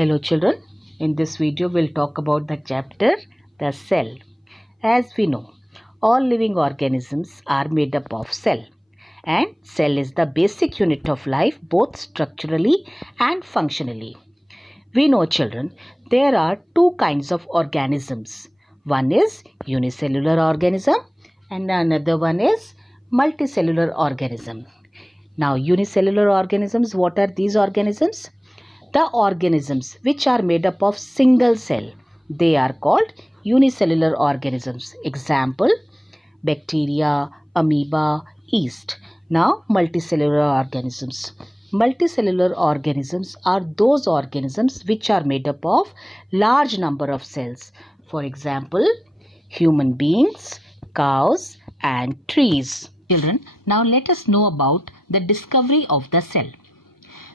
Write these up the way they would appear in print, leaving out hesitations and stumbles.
Hello children, in this video we'll talk about the chapter the cell. As we know, all living organisms are made up of cell, and cell is the basic unit of life both structurally and functionally. We know children, there are two kinds of organisms. One is unicellular organism and another one is multicellular organism. Now unicellular organisms, what are these organisms? The organisms which are made up of single cell, they are called unicellular organisms. Example, bacteria, amoeba, yeast. Now, multicellular organisms. Multicellular organisms are those organisms which are made up of large number of cells. For example, human beings, cows and trees. Children, now let us know about the discovery of the cell.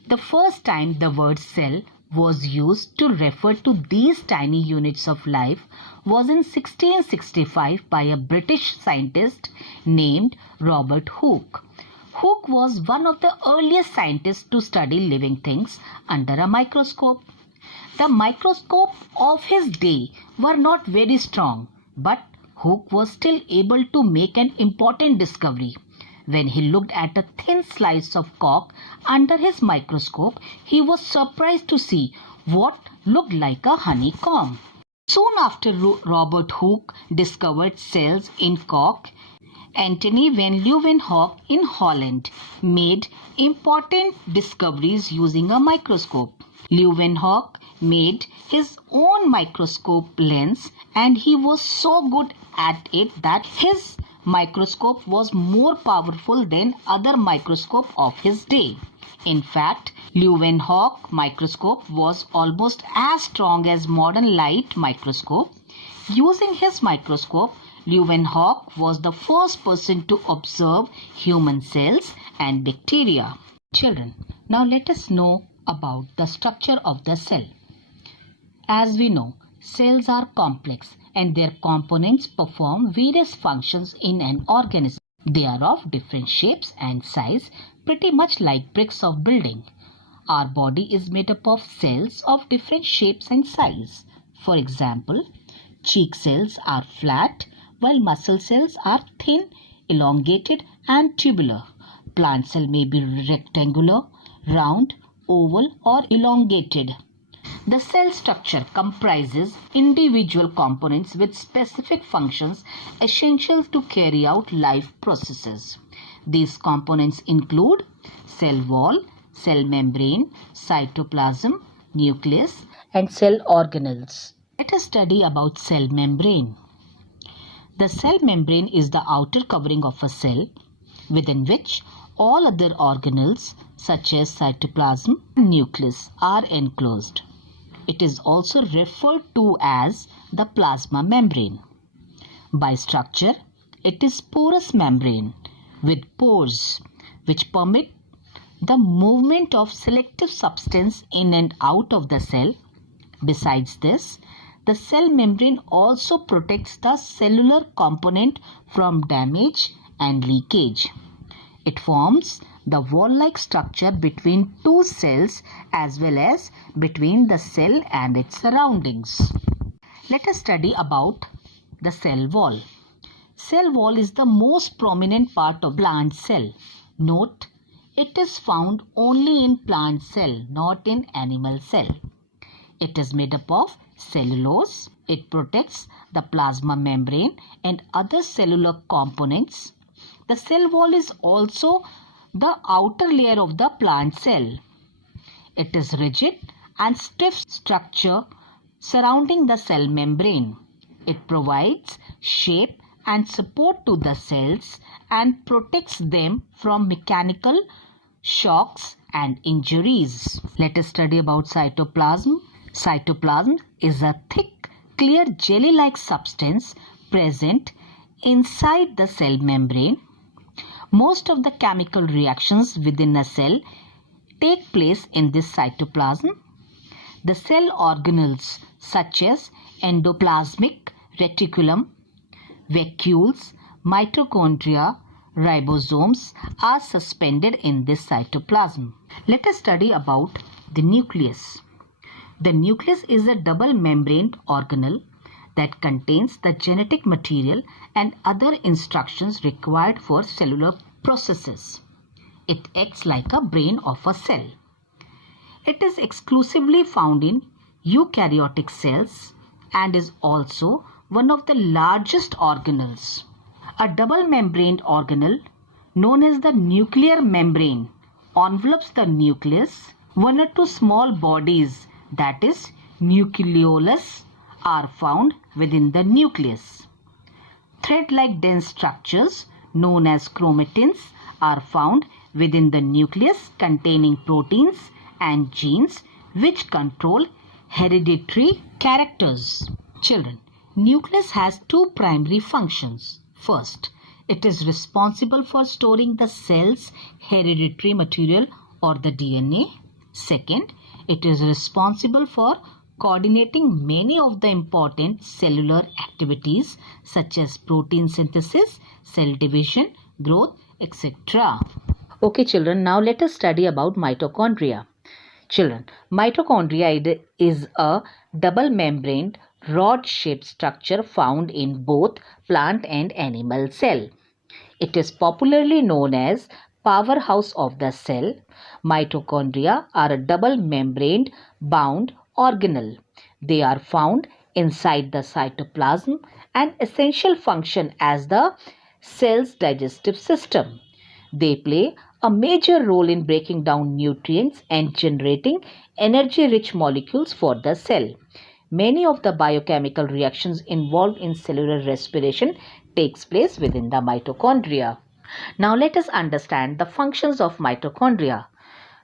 The first time the word cell was used to refer to these tiny units of life was in 1665 by a British scientist named Robert Hooke. Hooke was one of the earliest scientists to study living things under a microscope. The microscope of his day were not very strong, but Hooke was still able to make an important discovery. When he looked at a thin slice of cork under his microscope, he was surprised to see what looked like a honeycomb. Soon after Robert Hooke discovered cells in cork, Antony van Leeuwenhoek in Holland made important discoveries using a microscope. Leeuwenhoek made his own microscope lens, and he was so good at it that his microscope was more powerful than other microscope of his day. In fact, Leeuwenhoek microscope was almost as strong as modern light microscope. Using his microscope, Leeuwenhoek was the first person to observe human cells and bacteria. Children, now let us know about the structure of the cell. As we know, cells are complex and their components perform various functions in an organism. They are of different shapes and size, pretty much like bricks of building. Our body is made up of cells of different shapes and size. For example, cheek cells are flat, while muscle cells are thin, elongated and tubular. Plant cell may be rectangular, round, oval or elongated. The cell structure comprises individual components with specific functions essential to carry out life processes. These components include cell wall, cell membrane, cytoplasm, nucleus, and cell organelles. Let us study about cell membrane. The cell membrane is the outer covering of a cell within which all other organelles such as cytoplasm and nucleus are enclosed. It is also referred to as the plasma membrane. By structure, it is porous membrane with pores which permit the movement of selective substance in and out of the cell. Besides this, the cell membrane also protects the cellular component from damage and leakage. It forms the wall-like structure between two cells as well as between the cell and its surroundings. Let us study about the cell wall. Cell wall is the most prominent part of plant cell. Note, it is found only in plant cell, not in animal cell. It is made up of cellulose. It protects the plasma membrane and other cellular components. The cell wall is also the outer layer of the plant cell. It is rigid and stiff structure surrounding the cell membrane. It provides shape and support to the cells and protects them from mechanical shocks and injuries. Let us study about cytoplasm. Cytoplasm is a thick, clear jelly-like substance present inside the cell membrane. Most of the chemical reactions within a cell take place in this cytoplasm. The cell organelles such as endoplasmic reticulum, vacuoles, mitochondria, ribosomes are suspended in this cytoplasm. Let us study about the nucleus. The nucleus is a double-membraned organelle that contains the genetic material and other instructions required for cellular processes. It acts like a brain of a cell. It is exclusively found in eukaryotic cells and is also one of the largest organelles. A double-membraned organelle known as the nuclear membrane envelopes the nucleus. One or two small bodies, that is nucleolus, are found within the nucleus. Thread-like dense structures known as chromatins are found within the nucleus containing proteins and genes which control hereditary characters. Children, nucleus has two primary functions. First, it is responsible for storing the cell's hereditary material or the DNA. Second, it is responsible for coordinating many of the important cellular activities such as protein synthesis, cell division, growth, etc. Okay children, now let us study about mitochondria. Children, mitochondria is a double-membraned rod-shaped structure found in both plant and animal cell. It is popularly known as powerhouse of the cell. Mitochondria are a double-membraned bound organelle. They are found inside the cytoplasm and essential function as the cell's digestive system. They play a major role in breaking down nutrients and generating energy-rich molecules for the cell. Many of the biochemical reactions involved in cellular respiration takes place within the mitochondria. Now let us understand the functions of mitochondria.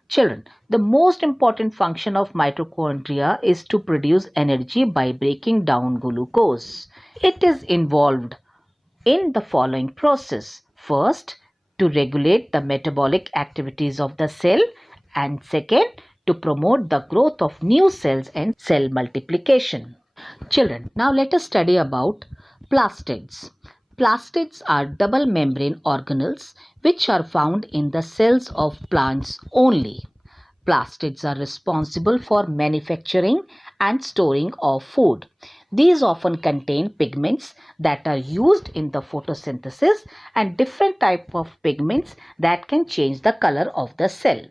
Children, the most important function of mitochondria is to produce energy by breaking down glucose. It is involved in the following process. First, to regulate the metabolic activities of the cell, and second, to promote the growth of new cells and cell multiplication. Children, now let us study about plastids. Plastids are double membrane organelles which are found in the cells of plants only. Plastids are responsible for manufacturing and storing of food. These often contain pigments that are used in the photosynthesis and different types of pigments that can change the color of the cell.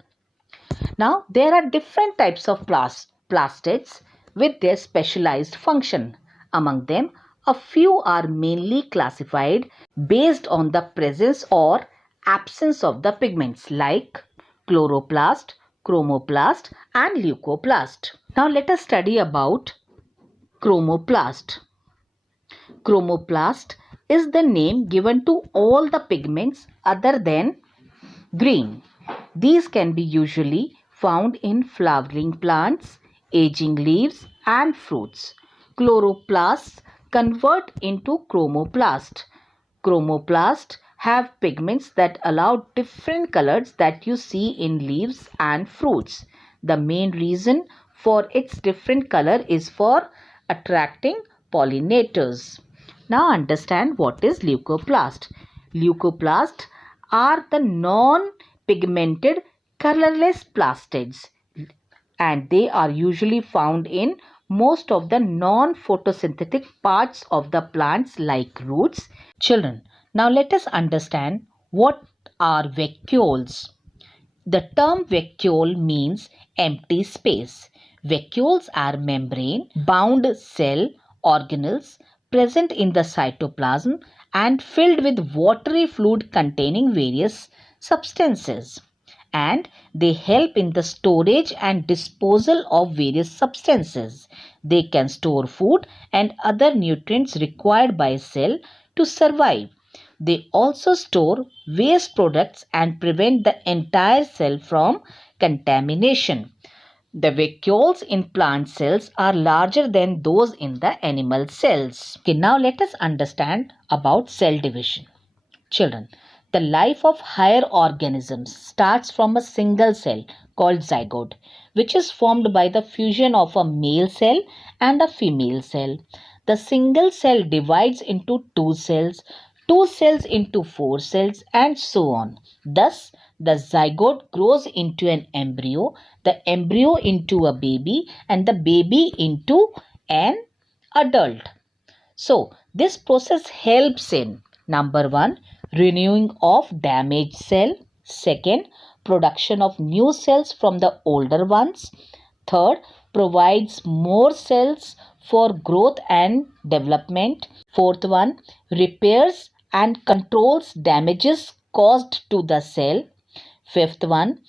Now, there are different types of plastids with their specialized function. Among them, a few are mainly classified based on the presence or absence of the pigments like chloroplast, chromoplast and leucoplast. Now let us study about chromoplast. Chromoplast is the name given to all the pigments other than green. These can be usually found in flowering plants, aging leaves and fruits. Chloroplasts convert into chromoplast. Chromoplasts have pigments that allow different colors that you see in leaves and fruits. The main reason for its different color is for attracting pollinators. Now understand what is leucoplast. Leucoplasts are the non-pigmented colorless plastids and they are usually found in most of the non-photosynthetic parts of the plants like roots. Children, now let us understand what are vacuoles. The term vacuole means empty space. Vacuoles are membrane-bound cell organelles present in the cytoplasm and filled with watery fluid containing various substances. And they help in the storage and disposal of various substances. They can store food and other nutrients required by a cell to survive. They also store waste products and prevent the entire cell from contamination. The vacuoles in plant cells are larger than those in the animal cells. Okay, now let us understand about cell division. Children, the life of higher organisms starts from a single cell called zygote, which is formed by the fusion of a male cell and a female cell. The single cell divides into two cells into four cells, and so on. Thus, the zygote grows into an embryo the embryo into a baby and the baby into an adult. So this process helps in number 1, renewing of damaged cell. Second, production of new cells from the older ones. Third, provides more cells for growth and development. Fourth one, repairs and controls damages caused to the cell. Fifth one,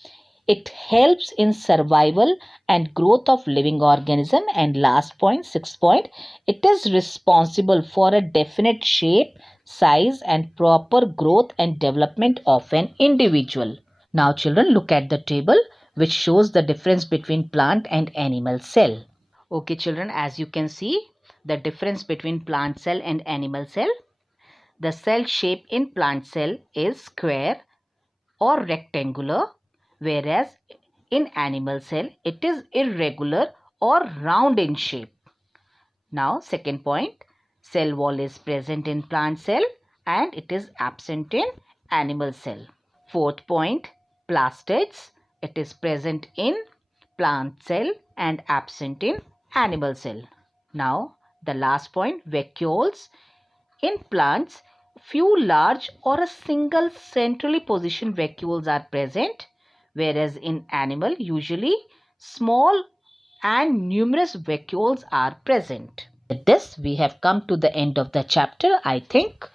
it helps in survival and growth of living organism. And last point, sixth point, it is responsible for a definite shape, size and proper growth and development of an individual. Now children, look at the table which shows the difference between plant and animal cell. Okay children, as you can see the difference between plant cell and animal cell. The cell shape in plant cell is square or rectangular, whereas in animal cell it is irregular or round in shape. Now second point, cell wall is present in plant cell and it is absent in animal cell. Fourth point, plastids, it is present in plant cell and absent in animal cell. Now the last point, vacuoles. In plants, few large or a single centrally positioned vacuoles are present, whereas in animal usually small and numerous vacuoles are present. With this we have come to the end of the chapter. I think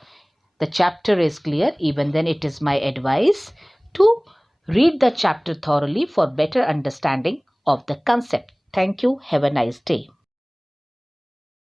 the chapter is clear. Even then it is my advice to read the chapter thoroughly for better understanding of the concept. Thank you. Have a nice day.